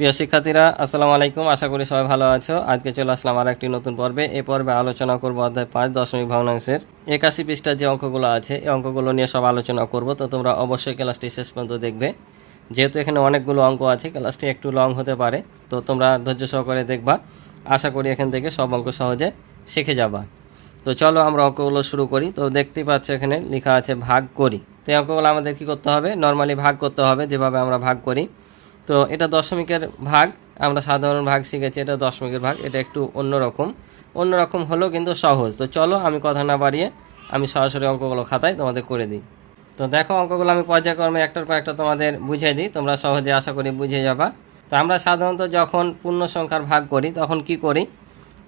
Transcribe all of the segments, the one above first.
প্রিয় শিক্ষার্থীরা, আসসালামু আলাইকুম। আশা করি সবাই ভালো আছো। আজকে চলে আসলাম আর একটি নতুন পর্বে। এই পর্বে আলোচনা করব অধ্যায় 5 দশমিক ভগ্নাংশের 81 পৃষ্ঠার যে অঙ্কগুলো আছে, এই অঙ্কগুলো নিয়ে সব আলোচনা করব। তো তোমরা অবশ্যই ক্লাসটি শেষ পর্যন্ত দেখবে। যেহেতু এখানে অনেকগুলো অঙ্ক আছে, ক্লাসটি একটু লং হতে পারে, তো তোমরা ধৈর্য সহকারে দেখবা। আশা করি এখান থেকে সব অঙ্ক সহজে শিখে যাবা। তো চলো আমরা অঙ্কগুলো শুরু করি। তো দেখতেই পাচ্ছ এখানে লেখা আছে ভাগ করি। তো এই অঙ্কগুলো আমাদের কী করতে হবে? নর্মালি ভাগ করতে হবে, যেভাবে আমরা ভাগ করি। তো এটা দশমিকের ভাগ, আমরা সাধারণ ভাগ শিখেছি, এটা দশমিকের ভাগ। এটা একটু অন্যরকম হলেও কিন্তু সহজ। তো চলো আমি কথা না বাড়িয়ে আমি সরাসরি অঙ্কগুলো খাতায় তোমাদের করে দিই। তো দেখো, অঙ্কগুলো আমি পর্যায়ক্রমে একটার পর একটা তোমাদের বুঝিয়ে দিই, তোমরা সহজে আশা করি বুঝে যাবা। তো আমরা সাধারণত যখন পূর্ণ সংখ্যার ভাগ করি তখন কি করি?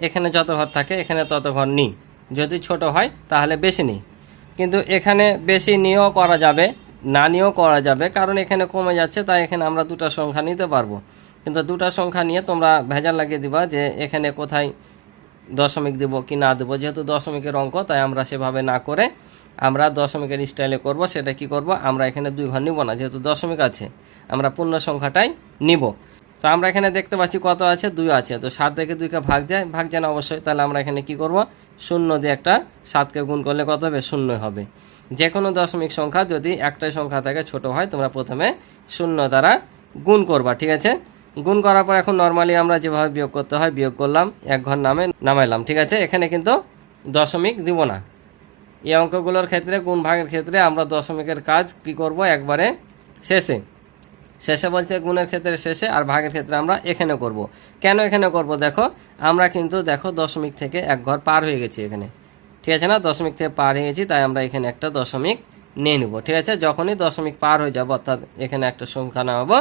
এখানে যত ঘর থাকে এখানে তত ঘর নিই। যদি ছোট হয় তাহলে বেশি নিই, কিন্তু এখানে বেশি নিয়েও করা যাবে, না নিয়েও করা যাবে, কারণ এখানে কমে যাচ্ছে, তাই এখানে আমরা দুটো সংখ্যা নিতে পারবো। কিন্তু দুটো সংখ্যা নিয়ে তোমরা ভেজাল লাগিয়ে দিবা যে এখানে কোথায় দশমিক দেবো কি না দেবো। যেহেতু দশমিকের অঙ্ক, তাই আমরা সেভাবে না করে আমরা দশমিকের স্টাইলে করব। সেটা কি করব? আমরা এখানে 2 ঘর নিব না, যেহেতু দশমিক আছে, আমরা পূর্ণ সংখ্যাটাই নিব। তো আমরা এখানে দেখতে পাচ্ছি কত আছে? 2 আছে। তো 7 থেকে 2কে ভাগ যায় না অবশ্যই। তাহলে আমরা এখানে কি করব? 0 দিয়ে একটা 7কে গুণ করলে কত হবে? 0 হবে। যে কোনো দশমিক সংখ্যা যদি একটাই সংখ্যা থেকে ছোট হয়, তোমরা প্রথমে 0 দ্বারা গুণ করবা, ঠিক আছে? গুণ করার পর এখন নর্মালি আমরা যেভাবে বিয়োগ করতে হয় বিয়োগ করলাম, এক ঘর নামাইলাম, ঠিক আছে? এখানে কিন্তু দশমিক দিব না। এই অঙ্কগুলোর ক্ষেত্রে, গুণ ভাগের ক্ষেত্রে আমরা দশমিকের কাজ কি করব? একবারে শেষে বলছে, গুণের ক্ষেত্রে শেষে, আর ভাগের ক্ষেত্রে আমরা এখানে করব। কেন এখানে করব? দেখো, আমরা কিন্তু দশমিক থেকে এক ঘর পার হয়ে গেছি এখানে, ঠিক আছে না? দশমিক থেকে পার হয়ে গেছি, তাই আমরা এখানে একটা দশমিক নিয়ে নেব, ঠিক আছে? যখনই দশমিক পার হয়ে যাব, অর্থাৎ এখানে একটা সংখ্যা নামাবো,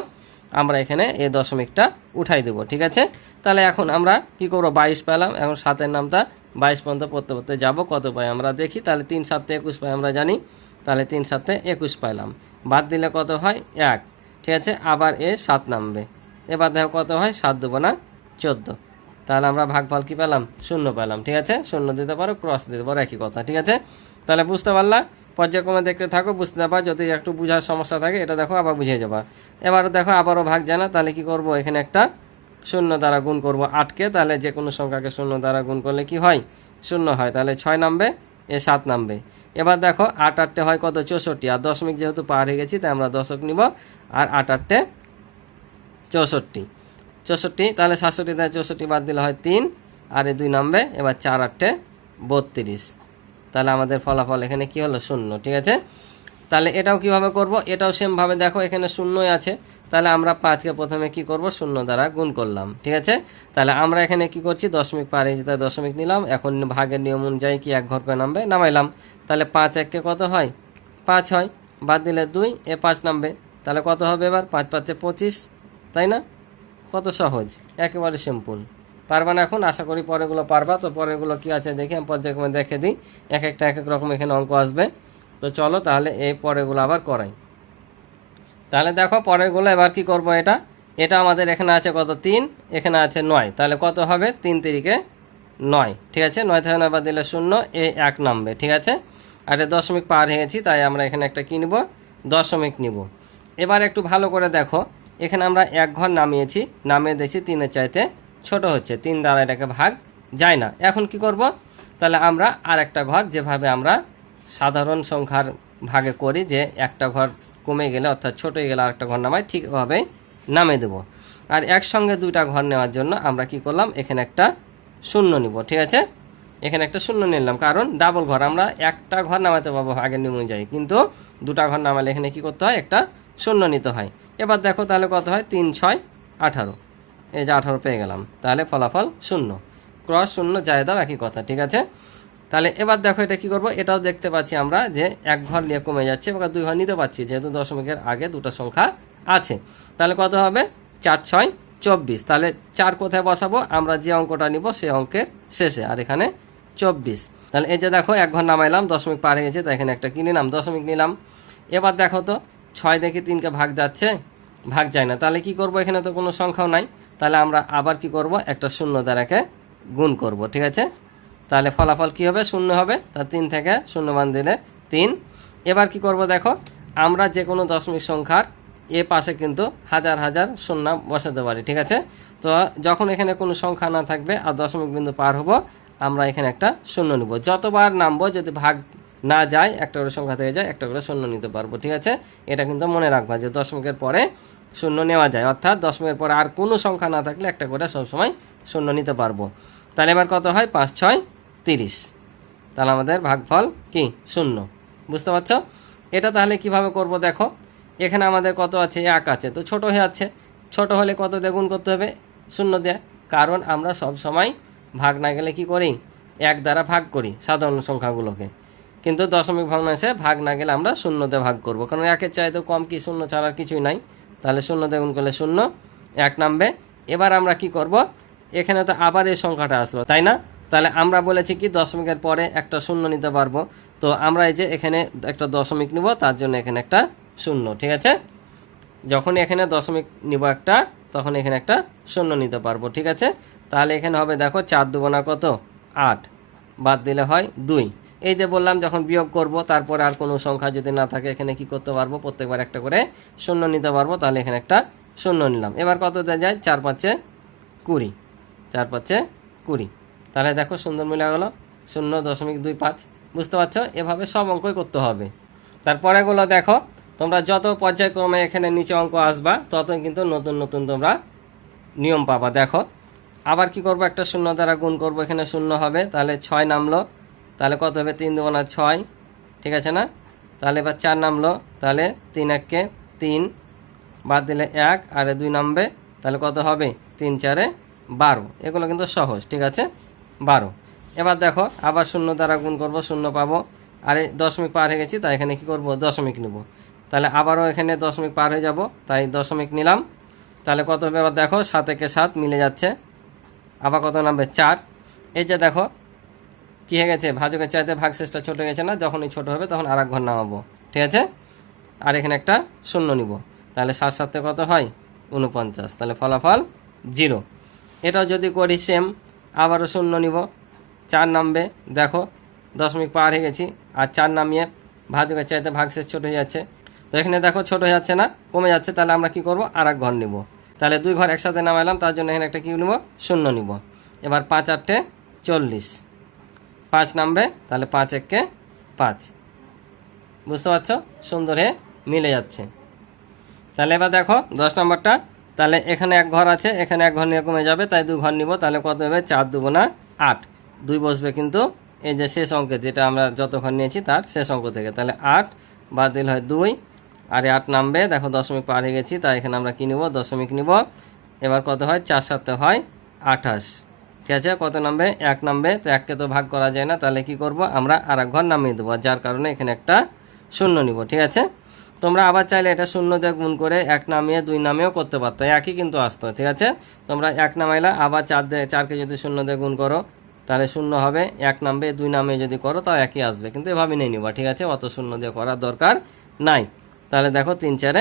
আমরা এখানে এই দশমিকটা উঠাই দেব, ঠিক আছে? তাহলে এখন আমরা কি করব? 22 পেলাম। এখন 7-এর নামটা 22 পর্যন্ত পড়তে যাবো, কত পাই আমরা দেখি। তাহলে 3 7 21 পাই, আমরা জানি। তাহলে 3 7 21 পাইলাম। বাদ দিলে কত হয়? 1, ঠিক আছে? আবার 7 নামবে। এবার দেখো কত হয়? 7 দেবো না 14। তাহলে আমরা ভাগফল কী পেলাম? 0 পেলাম, ঠিক আছে? 0 দিতে পারো, ক্রস দিতে পারো, একই কথা, ঠিক আছে? তাহলে বুঝতে পারলা? পর্যায়ক্রমে দেখতে থাকো, বুঝতে পারো। যদি একটু বোঝার সমস্যা থাকে, এটা দেখো আবার বুঝিয়ে যাবা। এবার দেখো আবারও ভাগ যায় না, তাহলে কি করব? এখানে একটা 0 দ্বারা গুণ করব 8কে। তাহলে যে কোনো সংখ্যাকে 0 দ্বারা গুণ করলে কি হয়? 0 হয়। তাহলে 6 নামবে, 7 নামবে। এবার দেখো 8 8 হয় কত? 64। আর দশমিক যেহেতু পার হয়ে গেছি, তাই আমরা দশক নিব। আর 8 8 64। তাহলে 67 থেকে 64 বাদ দিলে হয় 3, আর 2 নামবে। এবার 4 8 32। তাহলে আমাদের ফলাফল এখানে কি হলো? 0, ঠিক আছে? তাহলে এটাও কিভাবে করব? এটাও সেমভাবে দেখো, এখানে 0ই আছে। তাহলে আমরা 5কে প্রথমে কি করব? 0 দ্বারা গুণ করলাম, ঠিক আছে? তাহলে আমরা এখানে কি করছি? দশমিক পার হয়েছি, তাই দশমিক নিলাম। এখন ভাগের নিয়ম অনুযায়ী কি এক ঘর করে নামাইলাম। তাহলে 5 1-কে কত হয়? 5 হয়। বাদ দিলে 2, 5 নামবে। তাহলে কত হবে? এবার 5 5 25, তাই না? কত সহজ, একেবারে সিম্পল। পারবা না এখন? আশা করি পরেরগুলো পারবা। তো পরেরগুলো কি আছে দেখি, আমি পর্যায়ক্রমে দেখে দিই। এক একটা এক এক রকম এখানে অঙ্ক আসবে। তো চলো তাহলে এই পরেরগুলো আবার করাই। তাহলে দেখো পরেরগুলো এবার কি করব? এটা আমাদের এখানে আছে কত? 3, এখানে আছে 9। তাহলে কত হবে? 3 3-কে 9, ঠিক আছে? 9 থেকে 9 বাদ দিলে 0, 1 নামবে, ঠিক আছে? আর দশমিক পার হয়েছি, তাই আমরা এখানে একটা কি নিব? দশমিক নিব। এবার একটু ভালো করে দেখো, এখানে আমরা এক ঘর নামিয়ে দেখছি 3-এর চাইতে ছোট হচ্ছে, 3 দ্বারা এটাকে ভাগ যায় না। এখন কি করব? তাহলে আমরা আর একটা ঘর, যেভাবে আমরা সাধারণ সংখ্যার ভাগে করি, যে একটা ঘর কমে গেলে অর্থাৎ ছোট হয়ে গেলে আরেকটা ঘর নামাই, ঠিকভাবে নামিয়ে দেব। আর একসঙ্গে 2টা ঘর নেওয়ার জন্য আমরা কি করলাম? এখানে একটা 0 নিব, ঠিক আছে? এখানে একটা 0 নিলাম, কারণ ডাবল ঘর, আমরা একটা ঘর নামাতে পারবো আগের নিয়ম অনুযায়ী, কিন্তু 2টা ঘর নামালে এখানে কি করতে হয়? একটা 0 নিতে হয়। এবার দেখো তাহলে কত হয়? 3 6 18। এই যে 18 পেয়ে গেলাম। তাহলে ফলাফল 0, ক্রস 0 যায় দাও, একই কথা, ঠিক আছে? তাহলে এবার দেখো এটা কি করব? এটাও দেখতে পাচ্ছি আমরা যে এক ঘর নিয়ে কমে যাচ্ছে, এবার 2 ঘর নিতে পারছি, যেহেতু দশমিকের আগে 2টা সংখ্যা আছে। তাহলে কত হবে? 4 6 24। তাহলে 4 কোথায় বসাবো? আমরা যে অঙ্কটা নিব সেই অঙ্কের শেষে, আর এখানে 24। তাহলে এই যে দেখো এক ঘর নামাইলাম, দশমিক পার হয়ে গেছে, তাই এখানে একটা কি নিলাম? দশমিক নিলাম। এবার দেখো তো 6 দেখি 3-কে ভাগ যাচ্ছে, ভাগ যায় না। তাহলে কি করব? এখানে তো কোনো সংখ্যাও নাই। তাহলে আমরা আবার কি করব? একটা 0 দ্বারাকে গুণ করব, ঠিক আছে? তাহলে ফলাফল কি হবে? 0 হবে। তা 3 থেকে 0 মান দিলে 3। এবার কি করব? দেখো, আমরা যে কোনো দশমিক সংখ্যার এ পাশে কিন্তু হাজার হাজার শূন্য বসাতে পারি, ঠিক আছে। তো যখন এখানে কোনো সংখ্যা না থাকবে আর দশমিক বিন্দু পার হবো, আমরা এখানে একটা শূন্য নিব। যতবার নামবো যদি ভাগ না যায়, একটা করে সংখ্যা থেকে যায়, একটা করে শূন্য নিতে পারবো, ঠিক আছে। এটা কিন্তু মনে রাখবা যে দশমিকের পরে শূন্য নেওয়া যায়, অর্থাৎ দশমিকের পরে আর কোনো সংখ্যা না থাকলে একটা করে সবসময় শূন্য নিতে পারবো। তাহলে এবার কত হয়, 5 6 30। তাহলে আমাদের ভাগফল কি, শূন্য। বুঝতে পারছো? এটা তাহলে কিভাবে করব দেখো, এখানে আমাদের কত আছে, 1 আছে, তো ছোট হয়ে যাচ্ছে। ছোট হলে কত দিয়ে গুণ করতে হবে, শূন্য দিয়ে। কারণ আমরা সব সময় ভাগ না গেলে কি করি, 1 দ্বারা ভাগ করি সাধারণ সংখ্যাগুলোকে, কিন্তু দশমিক ভগ্নাংশে ভাগ না গেলে আমরা শূন্য দিয়ে ভাগ করব, কারণ 1-এর চাইতে কম কি শূন্য ছাড়া আর কিছুই নাই। তাহলে শূন্য দিয়ে গুণ করলে শূন্য, 1 নামবে। এবার আমরা কি করব, এখানে তো আবার এই সংখ্যাটা আসলো, তাই না? তাহলে আমরা বলেছি কি দশমিকের পরে একটা শূন্য নিতে পারবো, তো আমরা এই যে এখানে একটা দশমিক নিব, তার জন্য এখানে একটা শূন্য, ঠিক আছে। যখন এখানে দশমিক নিব একটা, তখন এখানে একটা শূন্য নিতে পারবো, ঠিক আছে। তাহলে এখানে হবে দেখো 4 দুগুণা কত, 8, বাদ দিলে হয় 2। এই যে বললাম যখন বিয়োগ করব, তারপরে আর কোনো সংখ্যা যদি না থাকে, এখানে কি করতে পারবো, প্রত্যেকবার একটা করে শূন্য নিতে পারবো। তাহলে এখানে একটা শূন্য নিলাম। এবার কত দেওয়া যায়, 4 5 20, 4 5 20। তাহলে দেখো সুন্দর মিলে গেল 0.25। বুঝতে পারছো? এভাবে সব অঙ্কই করতে হবে। তারপরেগুলো দেখো, তোমরা যত পর্যায়ক্রমে এখানে নিচে অঙ্ক আসবা, ততই কিন্তু নতুন নতুন তোমরা নিয়ম পাবা। দেখো আবার কি করব, একটা শূন্য দ্বারা গুণ করব, এখানে শূন্য হবে, তাহলে 6 নামলো, তাহলে কত হবে, 3 দুগুণা 6, ঠিক আছে না। তাহলে এবার 4 নামলো, তাহলে 3 1 3, বাদ দিলে 1 আর 2 নামবে, তাহলে কত হবে, 3 4 12। এগুলো কিন্তু সহজ, ঠিক আছে, 12। এবার দেখো আবার শূন্য দ্বারা গুণ করব, শূন্য পাবো, আর দশমিক পার হয়ে গেছি, তাই এখানে কি করব, দশমিক নেব। তাহলে আবারও এখানে দশমিক পার হয়ে যাব, তাই দশমিক নিলাম। তাহলে কত হবে, এবার দেখো 7 একে 7 মিলে যাচ্ছে, আবার কত নামবে, 4। এই যে দেখো কী হয়ে গেছে, ভাজকের চাইতে ভাগশেষটা ছোটো গেছে না, যখনই ছোটো হবে তখন আর এক ঘর নামাবো, ঠিক আছে। আর এখানে একটা শূন্য নিব, তাহলে 7 7 কত হয়, 49। তাহলে ফলাফল 0। এটাও যদি করি সেম, আবারও শূন্য নিব, 4 নামবে, দেখো দশমিক পার হয়ে গেছি, আর 4 নামিয়ে ভাজকের চাইতে ভাগশেষ ছোটো হয়ে যাচ্ছে, তো এখানে দেখো ছোটো হয়ে যাচ্ছে না, কমে যাচ্ছে। তাহলে আমরা কি করব, আর এক ঘর নিব। তাহলে 2 ঘর একসাথে নামাইলাম, তার জন্য এখানে একটা কী নিব, শূন্য নিব। এবার 5 8 40, 5 নামবে, তাহলে 5 1 5। বুঝতে পারছো, সুন্দর হয়ে মিলে যাচ্ছে। তাহলে এবার দেখো 10 নম্বরটা, তাহলে এখানে 1 ঘর আছে, এখানে 1 ঘর নিয়ে কমে যাবে, তাই 2 ঘর নিব। তাহলে কত হবে, 4 দুগুণা 8, 2 বসবে কিন্তু এই যে শেষ অঙ্কে, যেটা আমরা যত ঘর নিয়েছি তার শেষ অঙ্ক থেকে। তাহলে 8 বাদ দিলে হয় 2, আর 8 নামবে, দেখো দশমিক পার হয়ে গেছি, তাই এখানে আমরা কী নিব, দশমিক নিব। এবার কত হয়, 4 7 হয় 28, ঠিক আছে। কত নামবে, 1 নামবে, তো 1কে তো ভাগ করা যায় না, তাহলে কি করব, আমরা আর এক ঘর নামিয়ে দেবো, যার কারণে এখানে একটা শূন্য নিব, ঠিক আছে। তোমরা আবার চাইলে এটা শূন্য দিয়ে গুণ করে 1 নামিয়ে 2 নামিয়েও করতে পারতো, একই কিন্তু আসতো, ঠিক আছে। তোমরা 1 নামাইলা, আবার 4কে যদি শূন্য দিয়ে গুণ করো, তাহলে শূন্য হবে, 1 নামবে, 2 নামিয়ে যদি করো তাও একই আসবে, কিন্তু এভাবে নিয়ে নিবা, ঠিক আছে, অত শূন্য দিয়ে করার দরকার নাই। তাহলে দেখো 3 4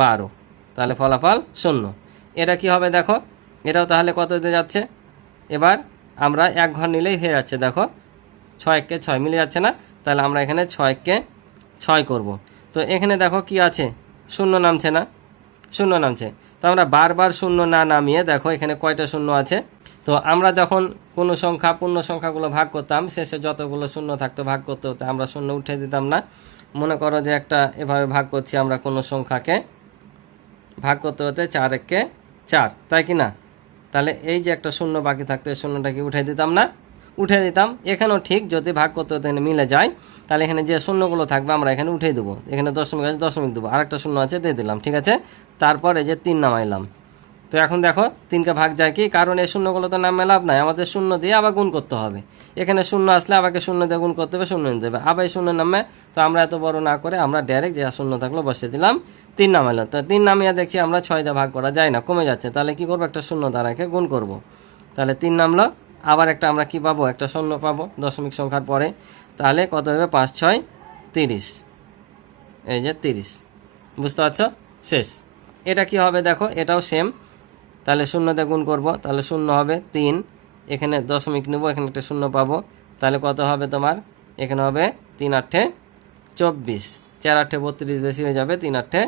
12, তাহলে ফলাফল 0। এটা কি হবে দেখো, এটাও তাহলে কত দিতে যাচ্ছে, এবার আমরা 1 ঘর নিলেই হয়ে যাচ্ছে, দেখো 6 1 6 মিলে যাচ্ছে না, তাহলে আমরা এখানে 6 1 6 করব। তো এখানে দেখো কি আছে, শূন্য নামছে না, শূন্য নামছে, তো আমরা বারবার শূন্য না নামিয়ে দেখো এখানে কয়টা শূন্য আছে। তো আমরা যখন কোনো সংখ্যা পূর্ণ সংখ্যাগুলো ভাগ করতাম, শেষে যতগুলো শূন্য থাকতো ভাগ করতে হতো, আমরা শূন্য উঠে দিতাম না। মনে করো যে একটা এভাবে ভাগ করছি আমরা কোনো সংখ্যাকে, ভাগ করতে হতে 4 1 4, তাই কি না। তাহলে এই যে একটা শূন্য বাকি থাকতো, এই শূন্যটাকে উঠে দিতাম না, উঠে দিতাম। এখানেও ঠিক, যদি ভাগ করতে হতে মিলে যায়, তাহলে এখানে যে শূন্যগুলো থাকবে আমরা এখানে উঠে দেবো, এখানে দশমিক আছে দশমিক দেবো, আরেকটা শূন্য আছে দিয়ে দিলাম, ঠিক আছে। তারপর এই যে 3 নামাইলাম। তো এখন দেখো 3কে ভাগ যায় কি, কারণ এই শূন্যগুলো তো নামে লাভ নাই, আমাদের শূন্য দিয়ে আবার গুণ করতে হবে। এখানে শূন্য আসলে আমাকে শূন্য দিয়ে গুণ করতে হবে, শূন্য নিতে হবে, আবার শূন্য নামে। তো আমরা এত বড় না করে আমরা ডাইরেক্ট যে শূন্য থাকলো বসিয়ে দিলাম, 3 নামাইলাম। তো 3 নামিয়ে দেখছি আমরা 6 দিয়ে ভাগ করা যায় না, কমে যাচ্ছে, তাহলে কি করবো, একটা শূন্য দ্বারাকে গুণ করব। তাহলে 3 নামলো, আবার একটা আমরা কি পাবো, একটা শূন্য পাবো দশমিক সংখ্যার পরে। তাহলে কত হবে, 5 6 30, এই যে 30। বুঝতে পারছো, শেষ। এটা কি হবে দেখো, এটাও সেম। তাহলে শূন্য দিয়ে গুণ করবো, তাহলে শূন্য হবে 3, এখানে দশমিক নেবো, এখানে একটা শূন্য পাবো, তাহলে কত হবে তোমার, এখানে হবে 3 8 24, 4 8 32 বেশি হয়ে যাবে, 3 8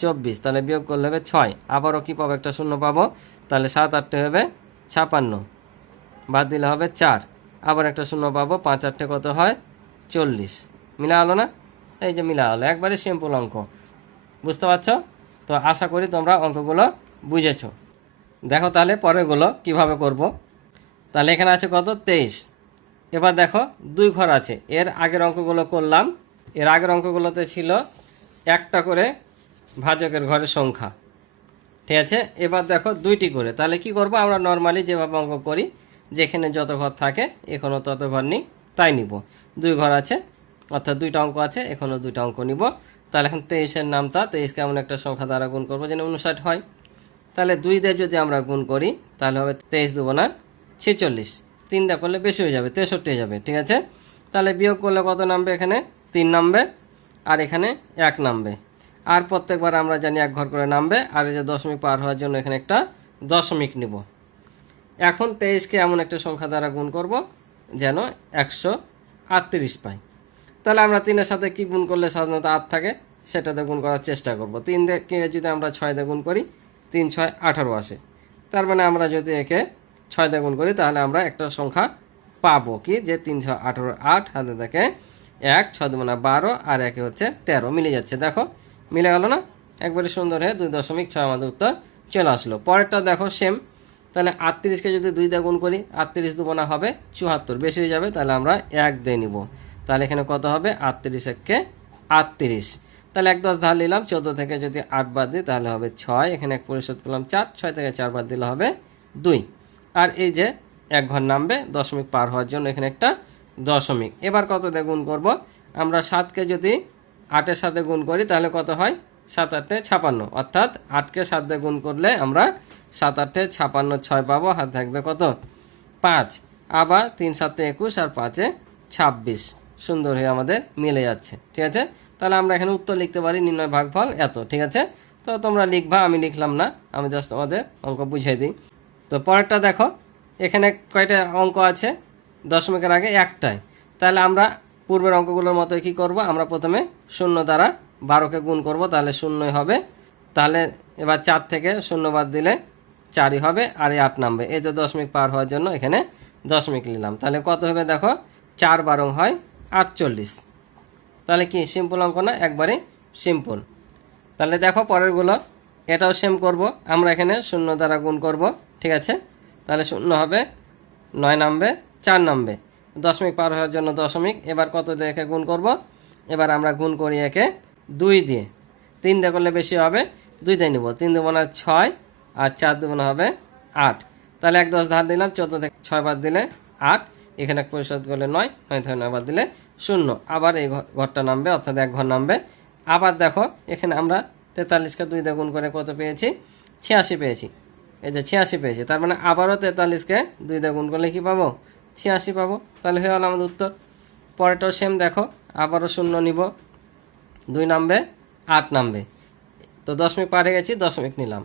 24, তাহলে বিয়োগ করলে হবে 6, আবারও কি পাবো, একটা শূন্য পাবো, তাহলে 7 8 হবে 56, বাদ দিলে হবে 4, আবার একটা শূন্য পাবো, 5 8 কত হয় 40, মিলা হলো না? এই যে মিলা হলো, একবারে সিম্পল অঙ্ক, বুঝতে পারছো? তো আশা করি তোমরা অঙ্কগুলো বুঝেছো। দেখো তাহলে পরেরগুলো কিভাবে করব। তাহলে এখানে আছে কত 23, এবার দেখো 2 ঘর আছে, এর আগের অঙ্কগুলো করলাম, এর আগের অঙ্কগুলোতে ছিল একটা করে ভাজকের ঘরের সংখ্যা, ঠিক আছে। এবার দেখো 2টি করে, তাহলে কি করব, আমরা নর্মালি যেভাবে অঙ্ক করি, যেখানে যত ঘর থাকে এখনও তত ঘর নিই, তাই নিব। 2 ঘর আছে অর্থাৎ 2টা অঙ্ক আছে, এখনও 2টা অঙ্ক নিব। তাহলে এখন 23-এর নামটা 23কে এমন একটা সংখ্যা দ্বারা গুণ করবো যেন 59 হয়। তাহলে 2 দিয়ে যদি আমরা গুণ করি তাহলে হবে 23 2 না 46, 3 দিয়ে করলে বেশি হয়ে যাবে, 63 হয়ে যাবে, ঠিক আছে। তাহলে বিয়োগ করলে কত নামবে, এখানে 3 নামবে, আর এখানে 1 নামবে, আর প্রত্যেকবার আমরা জানি 1 ঘর করে নামবে, আর এই যে দশমিক পার হওয়ার জন্য এখানে একটা দশমিক নিব। এখন 23কে এমন একটা সংখ্যা দ্বারা গুণ করব যেন 138 পাই। তাহলে আমরা 3-এর সাথে কি গুণ করলে সাধারণত 8 থাকে, সেটাতে গুণ করার চেষ্টা করব। 3 দিয়ে যদি আমরা 6 দিয়ে গুণ করি, 3 6 18 আসে, তার মানে আমরা যদি একে 6 দিয়ে গুণ করি তাহলে আমরা একটা সংখ্যা পাবো কি, যে 3 6 18, 8 হাতে থাকে 1, 6 2 12, আর একে হচ্ছে 13, মিলে যাচ্ছে, দেখো মিলে গেল না, একবারে সুন্দর হয়ে 2.6 আমাদের উত্তর চলে আসলো। পরেরটা দেখো সেম, তাহলে 38কে যদি 2 দিয়ে গুণ করি, 38 2 হবে 74, বেশি হয়ে যাবে, তাহলে আমরা 1 দিয়ে নিব। তাহলে এখানে কত হবে, 38 1 38, তাহলে 1 10 ধার নিলাম, 14 থেকে যদি 8 বাদ দিই তাহলে হবে 6, এখানে 1 পরিশোধ করলাম 4, 6 থেকে 4 বাদ দিলে হবে 2, আর এই যে 1 ঘর নামবে দশমিক পার হওয়ার জন্য এখানে একটা দশমিক। এবার কত দিয়ে গুণ করব, আমরা 7কে যদি 8-এর সাথে গুণ করি তাহলে কত হয়, 7 8 56, অর্থাৎ 8কে 7 দিয়ে গুণ করলে আমরা 7 8 56 6 পাবো, হাত থাকবে কত 5, আবার 3 7 21, আর 5 26, সুন্দর হয়ে আমাদের মিলে যাচ্ছে, ঠিক আছে। তাহলে আমরা এখানে উত্তর লিখতে পারি নির্ণয় ভাগফল এত, ঠিক আছে। তো তোমরা লিখবা, আমি লিখলাম না, আমি জাস্ট তোমাদের অঙ্ক বুঝিয়ে দিই। তো পরেরটা দেখো, এখানে কয়টা অঙ্ক আছে, দশমিকের আগে একটাই, তাহলে আমরা পূর্বের অঙ্কগুলোর মতো কি করব, আমরা প্রথমে 0 দ্বারা 12কে গুণ করব, তাহলে 0 হবে, তাহলে এবার 4 থেকে 0 বাদ দিলে 4ই হবে, আর এই 8 নামবে, এই যে দশমিক পার হওয়ার জন্য এখানে দশমিক নিলাম, তাহলে কত হবে দেখো 4 12 হয় 48, তাহলে কি সিম্পল অঙ্ক না, একবারে সিম্পল। তাহলে দেখো পরেরগুলো, এটাও সেম করব, আমরা এখানে 0 দ্বারা গুণ করব, ঠিক আছে। তাহলে 0 হবে 9 নামবে, 4 নামবে, দশমিক পার হওয়ার জন্য দশমিক, এবার কত দিয়ে একে গুণ করব, এবার আমরা গুণ করি একে 2 দিয়ে, 3 দিয়ে করলে বেশি হবে, 2 দিয়ে নিব, 3 2 6, আর 4 2 হবে 8, তাহলে 1 10 ধার দিলাম, 14 থেকে 6 বাদ দিলে 8, এখানে পরিশোধ করলে 9, 9 থেকে 9 বাদ দিলে 0, আবার এই ঘরটা নামবে, অর্থাৎ 1 ঘর নামবে। আবার দেখো এখানে আমরা 43কে 2 দিয়ে গুণ করে কত পেয়েছি, 86 পেয়েছি, এই যে 86 পেয়েছি, তার মানে আবারও 43কে 2 দিয়ে গুণ করলে কি পাবো, 86 পাবো, তাহলে হয়ে গেল আমাদের উত্তর। পরেরটাও সেম দেখো, আবারও 0 নিব, 2 নামবে 8 নামবে, তো দশমিক পার হয়ে গেছি, দশমিক নিলাম।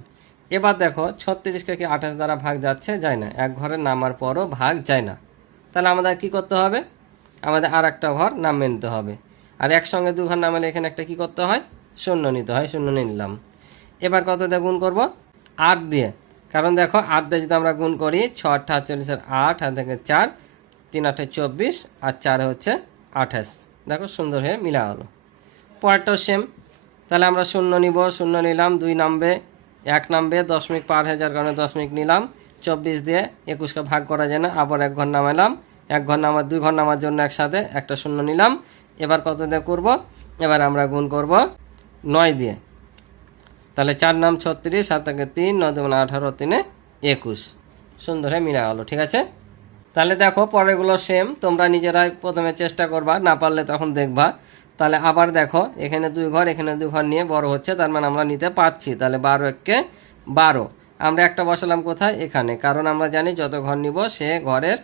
এবার দেখো 36কে কি 28 দ্বারা ভাগ যাচ্ছে, যায় না, 1 ঘরে নামার পরও ভাগ যায় না, তাহলে আমাদের কি করতে হবে, আমাদের আর একটা ঘর নামিয়ে নিতে হবে, আর একসঙ্গে 2 ঘর নামালে এখানে একটা কি করতে হয়, 0 নিতে হয়, 0 নিয়ে নিলাম। এবার কত দিয়ে গুণ করব, 8 দিয়ে, কারণ দেখো 8 দিয়ে যদি আমরা গুণ করি, 6 8 48, 8 হাত থেকে 4, 3 8 24, আর 4 হচ্ছে 28, দেখো সুন্দর হয়ে মিলা হলো। পরেরটাও সেম, তাহলে আমরা 0 নিব, 0 নিলাম, 2 নামবে, 1 নামবে, দশমিক পার হয়ে যাওয়ার কারণে দশমিক নিলাম, 24 দিয়ে 21কে ভাগ করা যায় না, আবার 1 ঘর নামালাম, 1 ঘর নামার 2 ঘর নামার জন্য একসাথে একটা 0 নিলাম। এবার কত দিয়ে করব, এবার আমরা গুণ করব 9 দিয়ে, তাহলে 4 নাম 36, 7 থেকে 3, 9 2 18, 3 21, সুন্দর হয়ে মিলা হলো, ঠিক আছে। তাহলে দেখো পরেরগুলো সেম, তোমরা নিজেরাই প্রথমে চেষ্টা করবা, না পারলে তখন দেখবা। তাহলে আবার দেখো এখানে 2 ঘর, এখানে 2 ঘর নিয়ে বড় হচ্ছে, তার মানে আমরা নিতে পারছি, তাহলে 12 1 12, আমরা একটা বসালাম কোথায়, এখানে, কারণ আমরা জানি যত ঘর নিব সে ঘরের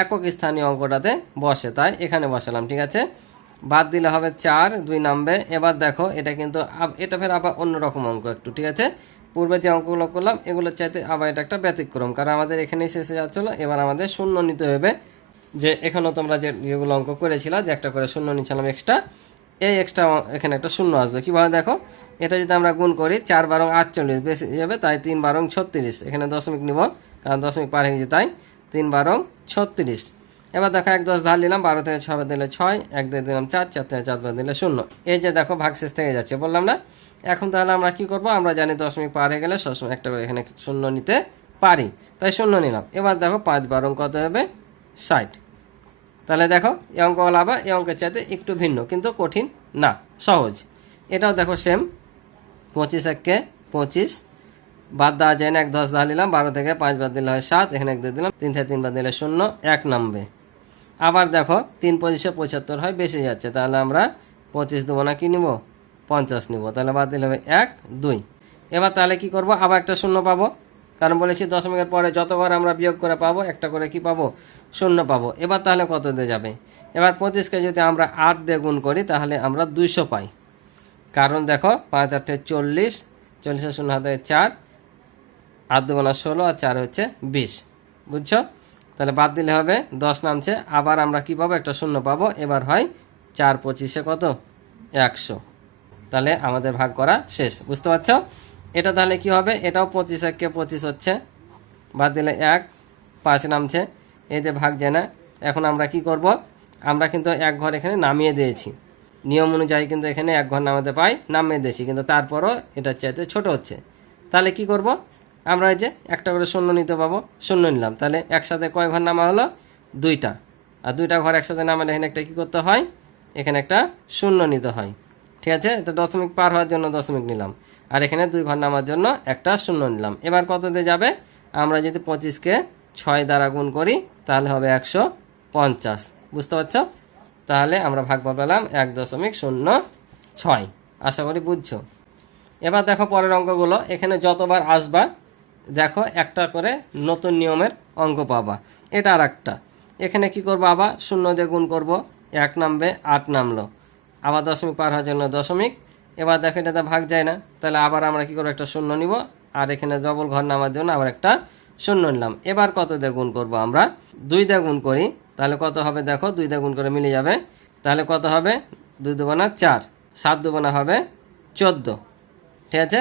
একক স্থানীয় অঙ্কটাতে বসে, তাই এখানে বসালাম, ঠিক আছে। বাদ দিলে হবে 4, 2 নামবে। এবার দেখো এটা কিন্তু এটা ফের আবার অন্যরকম অঙ্ক একটু, ঠিক আছে। পূর্বে যে অঙ্কগুলো করলাম এগুলোর চাইতে আবার এটা একটা ব্যতিক্রম, কারণ আমাদের এখানেই শেষে যাচ্ছিলো, এবার আমাদের 0 নিতে হবে, যে এখানেও তোমরা যেগুলো অঙ্ক করেছিলা যে একটা করে 0 নিচ্ছিলাম এক্সট্রা, এই এক্সট্রা এখানে একটা শূন্য আসবে। কীভাবে দেখো, এটা যদি আমরা গুণ করি 4 বারং 48 বেশি যাবে, তাই 3 বারং 36, এখানে দশমিক নিব কারণ দশমিক পার হয়ে গেছে, তাই 3 বারং 36। এবার দেখো 1 10 ধার নিলাম, 12 থেকে 6 বাদ দিলে 6, 1 দিয়ে দিলাম 4, 4 থেকে 4 বাদ দিলে 0। এই যে দেখো ভাগশেষ থেকে যাচ্ছে, বললাম না। এখন তাহলে আমরা কি করব, আমরা জানি দশমিক পার হয়ে গেলে সবসময় একটা করে এখানে শূন্য নিতে পারি, তাই শূন্য নিলাম। এবার দেখো 5 বারং কত হবে, 60। তাহলে দেখো এই অঙ্ক হলো আবার এই অঙ্কের চাইতে একটু ভিন্ন, কিন্তু কঠিন না, সহজ। এটাও দেখো সেম, 25 1 25, বাদ দেওয়া যায় না, 1 10 ধার নিলাম, 12 থেকে 5 বাদ দিলে হয় 7, এখানে 1 দিয়ে দিলাম, 3 থেকে 3 বাদ দিলে 0, 1 নামবে। আবার দেখো 3 25 75 হয়, বেশি যাচ্ছে, তাহলে আমরা 25 দেবো না, কি নিব 50 নিব, তাহলে বাদ দিলে হবে 1 2। এবার তাহলে কি করব, আবার একটা শূন্য পাবো, কারণ বলেছি দশমিকের পরে যত ঘর আমরা বিয়োগ করে পাবো একটা করে কি পাবো, শূন্য পাবো। এবার তাহলে কত দিয়ে যাবে, এবার 25কে যদি আমরা 8 দিয়ে গুণ করি তাহলে আমরা 200 পাই, কারণ দেখো 5 8 40, 40 শূন্য হাতে 4, 8 2 16, আর 4 হচ্ছে 20, বুঝছো। তাহলে বাদ দিলে হবে 10 নামছে, আবার আমরা কি পাবো, একটা শূন্য পাবো। এবার হয় 4 25 কত, 100। তাহলে আমাদের ভাগ করা শেষ, বুঝতে পারছো। এটা তাহলে কি হবে, এটাও 25 1 25 হচ্ছে, বাদ দিলে 1 5 নামছে, এই যে ভাগ যায় না। এখন আমরা কি করব, আমরা কিন্তু এক ঘর এখানে নামিয়ে দিয়েছি, নিয়ম অনুযায়ী কিন্তু এখানে এক ঘর নামাতে পাই, নামিয়ে দিয়েছি, কিন্তু তারপরও এটার চাইতে ছোট হচ্ছে। তাহলে কি করব, আমরা এই যে একটা করে শূন্য নিতে পাবো, শূন্য নিলাম, তাহলে একসাথে কয় ঘর নামা হলো, 2টা। আর 2টা ঘর একসাথে নামালে এখানে একটা কী করতে হয়, এখানে একটা শূন্য নিতে হয়, ঠিক আছে। এটা দশমিক পার হওয়ার জন্য দশমিক নিলাম, আর এখানে 2 ঘর নামার জন্য একটা শূন্য নিলাম। এবার কত দিয়ে যাবে, আমরা যদি 25কে 6 দ্বারা গুণ করি তাহলে হবে 150, বুঝতে পারছো। তাহলে আমরা ভাগফল পেলাম 1.06। আশা করি বুঝছো। এবার দেখো পরের অঙ্কগুলো, এখানে যতবার আসবা দেখো একটা করে নতুন নিয়মের অঙ্ক পাবা। এটা আর একটা, এখানে কি করবো, আবার শূন্য দিয়ে গুণ করবো, 1 নামবে, 8 নামলো, আবার দশমিক পার হওয়ার জন্য দশমিক। এবার দেখো এটাতে ভাগ যায় না, তাহলে আবার আমরা কি করবো, একটা শূন্য নিব, আর এখানে ডবল ঘর নামার জন্য আবার একটা শূন্য নিলাম। এবার কত দিয়ে গুণ করবো, আমরা 2 দিয়ে গুণ করি, তাহলে কত হবে দেখো, 2 দিয়ে গুণ করে মিলে যাবে, তাহলে কত হবে, 2 দুগুণা 4, 7 দুগুণা হবে 14, ঠিক আছে।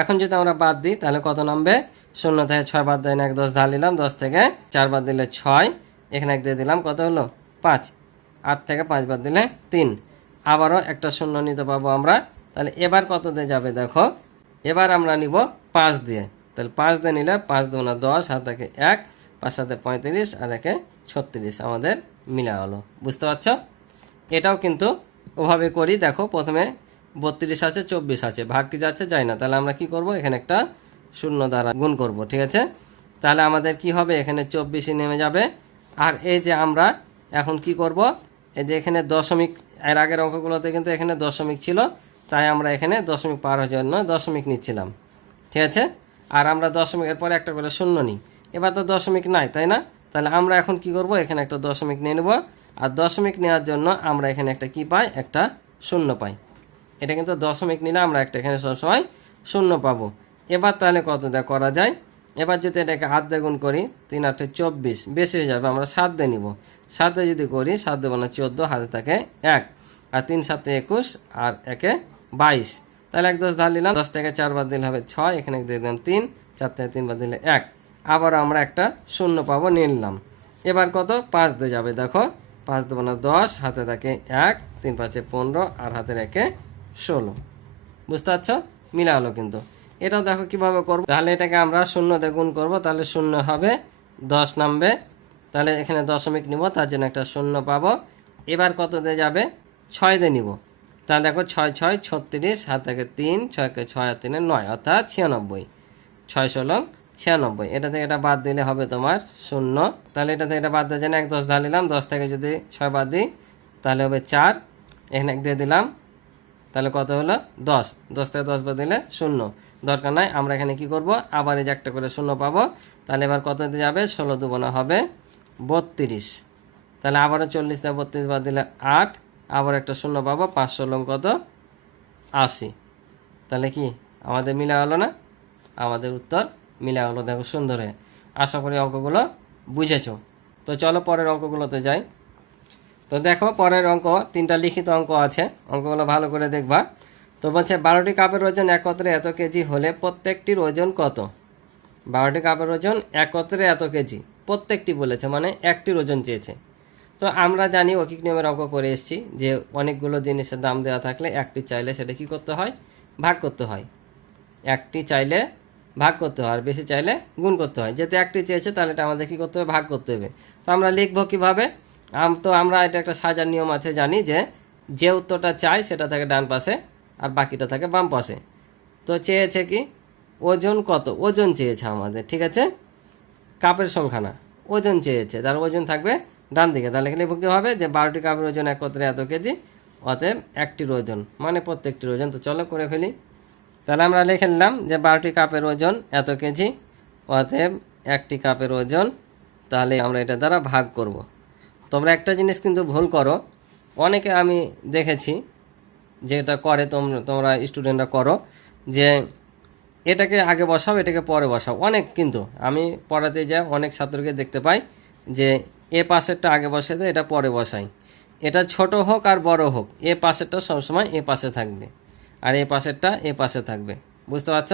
এখন যদি আমরা বাদ দিই তাহলে কত নামবে, 0 থেকে 6 বাদ দেয় না, 1 10 ধার নিলাম, 10 থেকে 4 বাদ দিলে 6, এখানে 1 দিয়ে দিলাম, কত হলো 5, 8 থেকে 5 বাদ দিলে 3, আবারও একটা শূন্য নিতে পাবো আমরা। তাহলে এবার কত দিয়ে যাবে দেখো, এবার আমরা নিব 5 দিয়ে, তাহলে 5 দিয়ে নিলে 5 দুগুণা 10, হাত থেকে 1, 5 সাথে 35, আর 1 36 আমাদের মিলা হলো, বুঝতে পারছো। এটাও কিন্তু ওভাবে করি, দেখো প্রথমে 32 আছে, 24 আছে, ভাগ কি যাচ্ছে, যায় না, তাহলে আমরা কি করব, এখানে একটা শূন্য দ্বারা গুণ করব, ঠিক আছে। তাহলে আমাদের কি হবে, এখানে 24 নেমে যাবে। আর এই যে আমরা এখন কি করব, এই যে এখানে দশমিক, এর আগের অঙ্কগুলোতে কিন্তু এখানে দশমিক ছিল, তাই আমরা এখানে দশমিক পার হওয়ার জন্য দশমিক নিচ্ছিলাম, ঠিক আছে। আর আমরা দশমিকের পরে একটা করে শূন্য নিই, এবার তো দশমিক নাই, তাই না। তাহলে আমরা এখন কি করব, এখানে একটা দশমিক নিয়ে নেব, আর দশমিক নেওয়ার জন্য আমরা এখানে একটা কি পাই, একটা শূন্য পাই। এটা কিন্তু দশমিক নিলে আমরা একটা এখানে সবসময় শূন্য পাবো। এবার তাহলে কত দেওয়া করা যায়, এবার যদি এটাকে 8 দিয়ে গুণ করি, 3 8 24, বেশি হয়ে যাবে, আমরা 7 দিয়ে নিব, 7 দিয়ে যদি করি 7 দেবো না 14, হাতে থাকে 1, আর 3 7 21, আর 1 22, তাহলে 1 10 ধার নিলাম, 10 থেকে 4 বাদ দিলে হবে 6, এখানে দিয়ে দিলাম 3, 4 থেকে 3 বাদ দিলে 1, আবার আমরা একটা শূন্য পাবো, নিয়ে নিলাম। এবার কত, 5 দিয়ে যাবে, দেখো 5 দেবো না 10, হাতে থাকে 1, 3 5 15, আর হাতের 1 16, বুঝতে পারছো, মিলা হলো কিন্তু। এটাও দেখো কিভাবে করবো, তাহলে এটাকে আমরা শূন্য দিয়ে গুণ করবো, তাহলে শূন্য হবে 10 নামবে, তাহলে এখানে দশমিক নিব, তার জন্য একটা শূন্য পাবো। এবার কত দিয়ে যাবে, 6 দিয়ে নিব, তাহলে দেখো 6 6 36, হাত থেকে 3, 6 কে 6 আর 3 9, অর্থাৎ 96, 6 16 96। এটা থেকে এটা বাদ দিলে হবে তোমার 0, তাহলে এটা থেকে এটা বাদ দিয়ে যায় না, 1 10 ধার নিলাম, 10 থেকে যদি 6 বাদ দিই তাহলে হবে 4, এখানে 1 দিয়ে দিলাম, তাহলে কত হলো 10, 10 থেকে 10 বাদ দিলে 0, দরকার নাই। আমরা এখানে কি করব, আবার এই যে একটা করে শূন্য পাবো, তাহলে এবার কত দিয়ে যাবে, 16 দুগুণা হবে 32, তাহলে আবারও 40 থেকে 32 বাদ দিলে 8, আবার একটা শূন্য পাবো, 5 16 কত 80, তাহলে কি আমাদের মিলা হলো না, আমাদের উত্তর মিলা হলো, দেখো সুন্দর হয়ে। আশা করি অঙ্কগুলো বুঝেছো। তো চলো পরের অঙ্কগুলোতে যাই। তো দেখো পরের অঙ্ক, 3টা লিখিত অঙ্ক আছে, অঙ্কগুলো ভালো করে দেখবা। তো বলছে 12টি কাপের ওজন একত্রে এত কেজি হলে প্রত্যেকটির ওজন কত? 12টি কাপের ওজন একত্রে এত কেজি, প্রত্যেকটি বলেছে মানে একটির ওজন চেয়েছে। তো আমরা জানি ঐকিক নিয়মের অঙ্ক করে এসেছি যে অনেকগুলো জিনিসের দাম দেওয়া থাকলে একটি চাইলে সেটা কি করতে হয়, ভাগ করতে হয়। একটি চাইলে ভাগ করতে হয়, আর বেশি চাইলে গুণ করতে হয়। যেহেতু একটি চেয়েছে তাহলে এটা আমাদের কী করতে হবে, ভাগ করতে হবে। তো আমরা লিখবো কীভাবে? তো আমরা এটা একটা সাজার নিয়ম আছে, জানি যে উত্তরটা চাই সেটা থাকে ডান পাশে আর বাকিটা থাকে বাম পাশে। তো চেয়েছে কি, ওজন কত, ওজন চেয়েছে আমাদের, ঠিক আছে, কাপের সংখ্যা না, ওজন চেয়েছে, তার ওজন থাকবে ডান দিকে। তাহলে লিখব কী হবে, যে 12টি কাপের ওজন একত্রে এত কেজি, অতএব একটির ওজন মানে প্রত্যেকটির ওজন। তো চলো করে ফেলি। তাহলে আমরা লিখে নিলাম যে 12টি কাপের ওজন এত কেজি, অতএব একটি কাপের ওজন। তাহলে আমরা এটা দ্বারা ভাগ করব। তোমরা একটা জিনিস কিন্তু ভুল করো, অনেকে আমি দেখেছি যেটা করে, তোমরা স্টুডেন্টরা করো, যে এটাকে আগে বসাও এটাকে পরে বসাও। অনেক কিন্তু আমি পড়াতে যাই, অনেক ছাত্রকে দেখতে পাই যে এ পাশেরটা আগে বসে দেয়, এটা পরে বসাই। এটা ছোট হোক আর বড় হোক, এ পাশেরটা সবসময় এ পাশে থাকবে আর এ পাশেরটা এ পাশে থাকবে। বুঝতে পারছ?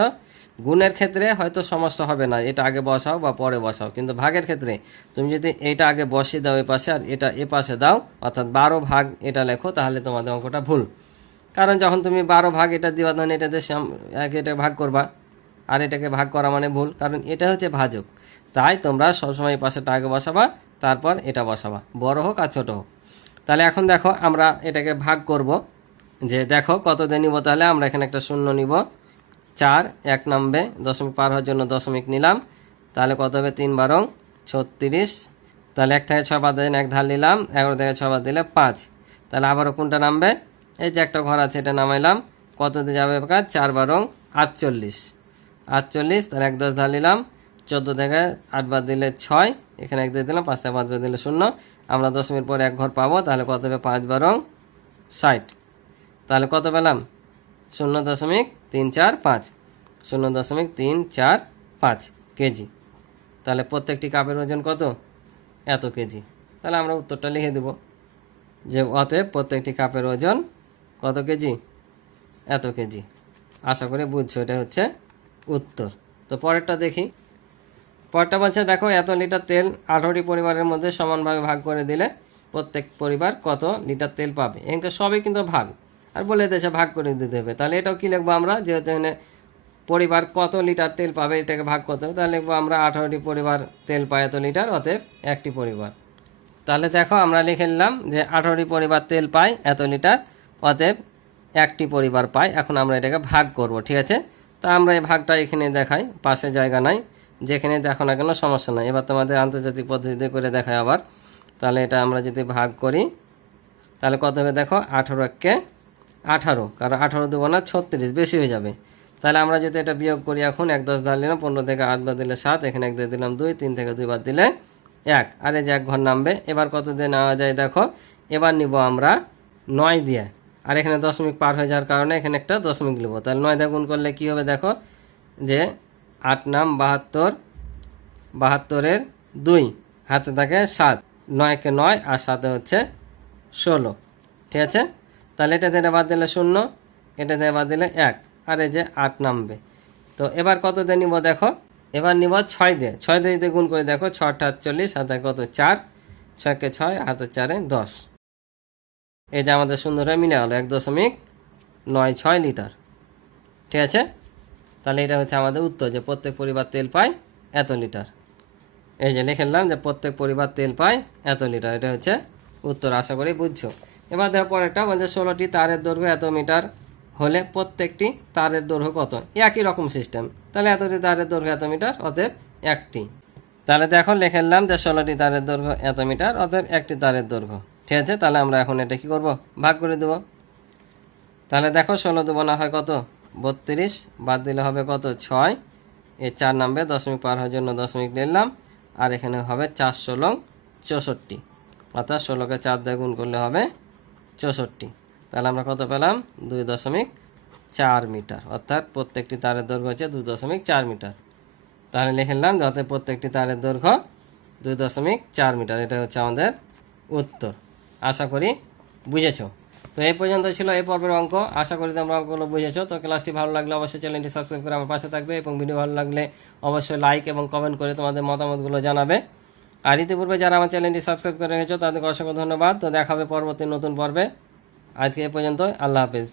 গুণের ক্ষেত্রে হয়তো সমস্যা হবে না, এটা আগে বসাও বা পরে বসাও, কিন্তু ভাগের ক্ষেত্রে তুমি যদি এইটা আগে বসিয়ে দাও এ পাশে আর এটা এ পাশে দাও, অর্থাৎ 12 ভাগ এটা লেখো, তাহলে তোমাদের অঙ্কটা ভুল। কারণ যখন তুমি 12 ভাগ এটা দিবা, তখন এটাতে এটা ভাগ করবা, আর এটাকে ভাগ করা মানে ভুল, কারণ এটা হচ্ছে ভাজক। তাই তোমরা সবসময় এই পাশেটা আগে বসাবা, তারপর এটা বসাবা, বড় হোক আর ছোট হোক। তাহলে এখন দেখো আমরা এটাকে ভাগ করব, যে দেখো কত দিয়ে নিব। তাহলে আমরা এখানে একটা শূন্য নিব, 4 1 নামবে, দশমিক পার হওয়ার জন্য দশমিক নিলাম। তাহলে কত হবে, 3 12 36। তাহলে 1 থেকে 6 বাদ দিন, 1 ধার নিলাম, 11 থেকে 6 বাদ দিলে 5। তাহলে আবারও কোনটা নামবে, এই যে একটা ঘর আছে এটা নামাইলাম, কত দিয়ে যাবে কাজ, 4 12 48। 48, তাহলে 1 10 ধার নিলাম, 14 থেকে 8 বাদ দিলে 6, এখানে 1 দিয়ে দিলাম, 5 থেকে 5 বাদ দিলে 0। আমরা দশমিকের পরে 1 ঘর পাবো, তাহলে কত হবে, 5 12 60। তাহলে কত পেলাম, 0.345, 0.345 কেজি। তাহলে প্রত্যেকটি কাপের ওজন কত, এত কেজি। তাহলে আমরা উত্তরটা লিখে দেব, যে অতএব প্রত্যেকটি কাপের ওজন কত কেজি, এত কেজি। আশা করি বুঝছো, এটা হচ্ছে উত্তর। তো পরেরটা দেখি। পরেরটা বলছে দেখো, এত লিটার তেল 18টি পরিবারের মধ্যে সমানভাবে ভাগ করে দিলে প্রত্যেক পরিবার কত লিটার তেল পাবে। এখানে সবই কিন্তু ভাগ, আর বলে দিয়েছে ভাগ করে দিতে হবে। তাহলে এটাও কি লিখবো আমরা, যেহেতু এখানে পরিবার কত লিটার তেল পাবে এটাকে ভাগ করতে হবে, তাহলে লিখবো আমরা 18টি পরিবার তেল পায় এত লিটার, অতএব একটি পরিবার। তাহলে দেখো আমরা লিখে নিলাম যে 18টি পরিবার তেল পায় এত লিটার, অতএব একটি পরিবার পায়। এখন আমরা এটাকে ভাগ করব, ঠিক আছে। তা আমরা এই ভাগটা এখানে দেখাই, পাশে জায়গা নাই, যেখানে দেখো না কেন সমস্যা নাই। এবার তোমাদের আন্তর্জাতিক পদ্ধতিতে করে দেখাই আবার। তাহলে এটা আমরা যদি ভাগ করি তাহলে কত হবে, দেখো 18 কে 18, কারণ 18 দেবো না 36, বেশি হয়ে যাবে। তাহলে আমরা যদি এটা বিয়োগ করি, এখন 1 10 ধার নিলাম, 15 থেকে 8 বাদ দিলে 7, এখানে 1 দিয়ে দিলাম 2, 3 থেকে 2 বাদ দিলে 1, আর এই যে 1 ঘর নামবে। এবার কত দিয়ে নেওয়া যায় দেখো, এবার নিব আমরা 9 দিয়ে, আর এখানে দশমিক পার হয়ে যাওয়ার কারণে এখানে একটা দশমিক নেব। তাহলে 9 দিয়ে গুণ করলে কী হবে, দেখো যে 8 নাম 72, 72-এর 2 হাতে থাকে 7, 9 কে 9 আর 7 হচ্ছে 16, ঠিক আছে। তাহলে এটা থেকে বাদ দিলে 0, এটা থেকে বাদ দিলে 1, আর এই যে 8 নামবে। তো এবার কত দিয়ে নিব দেখো, এবার নিব 6 দিয়ে, 6 দিয়ে গুণ করে দেখো, 6 48, হাতে কত 4, 6 কে 6 হাতে 4-এ 10। এই যে আমাদের সুন্দর হয়ে মিলে গেলো 1.96 লিটার, ঠিক আছে। তাহলে এটা হচ্ছে আমাদের উত্তর, যে প্রত্যেক পরিবার তেল পায় এত লিটার। এই যে লিখে নিলাম যে প্রত্যেক পরিবার তেল পায় এত লিটার, এটা হচ্ছে উত্তর। আশা করি বুঝছো। এবার দেখো পরেরটা বলছে 16টি তারের দৈর্ঘ্য এত মিটার হলে প্রত্যেকটি তারের দৈর্ঘ্য কত। একই রকম সিস্টেম, তাহলে এতটি তারের দৈর্ঘ্য এত মিটার, অতএব একটি। তাহলে দেখো লিখে নিলাম যে 16টি তারের দৈর্ঘ্য এত মিটার, অতএব একটি তারের দৈর্ঘ্য, ঠিক আছে। তাহলে আমরা এখন এটা কি করব, ভাগ করে দেব। তাহলে দেখো 16 দেবো না হয় কত 32, বাদ দিলে হবে কত 6, এই 4 নামবে, দশমিক পার হওয়ার জন্য দশমিক নিলাম, আর এখানে হবে 4 16 64, অর্থাৎ 16কে 4 দিয়ে গুণ করলে হবে 64। তাহলে আমরা কত পেলাম, 2.4 মিটার, অর্থাৎ প্রত্যেকটি তারের দৈর্ঘ্য হচ্ছে 2.4 মিটার। তাহলে লিখে নিলাম যাতে প্রত্যেকটি তারের দৈর্ঘ্য 2.4 মিটার, এটা হচ্ছে আমাদের উত্তর। আশা করি বুঝেছো। তো এই পর্যন্ত ছিল এই পর্বের অঙ্ক। আশা করি তোমরা অঙ্কগুলো বুঝেছো। তো ক্লাসটি ভালো লাগলে অবশ্যই চ্যানেলটি সাবস্ক্রাইব করে আমার পাশে থাকবে এবং ভিডিও ভালো লাগলে অবশ্যই লাইক এবং কমেন্ট করে তোমাদের মতামতগুলো জানাবে। আর ইতিপূর্বে যারা আমার চ্যানেলটি সাবস্ক্রাইব করে রেখেছো তাদেরকে অসংখ্য ধন্যবাদ। তো দেখা হবে পরবর্তী নতুন পর্বে। আজকে এই পর্যন্ত, আল্লাহ হাফেজ।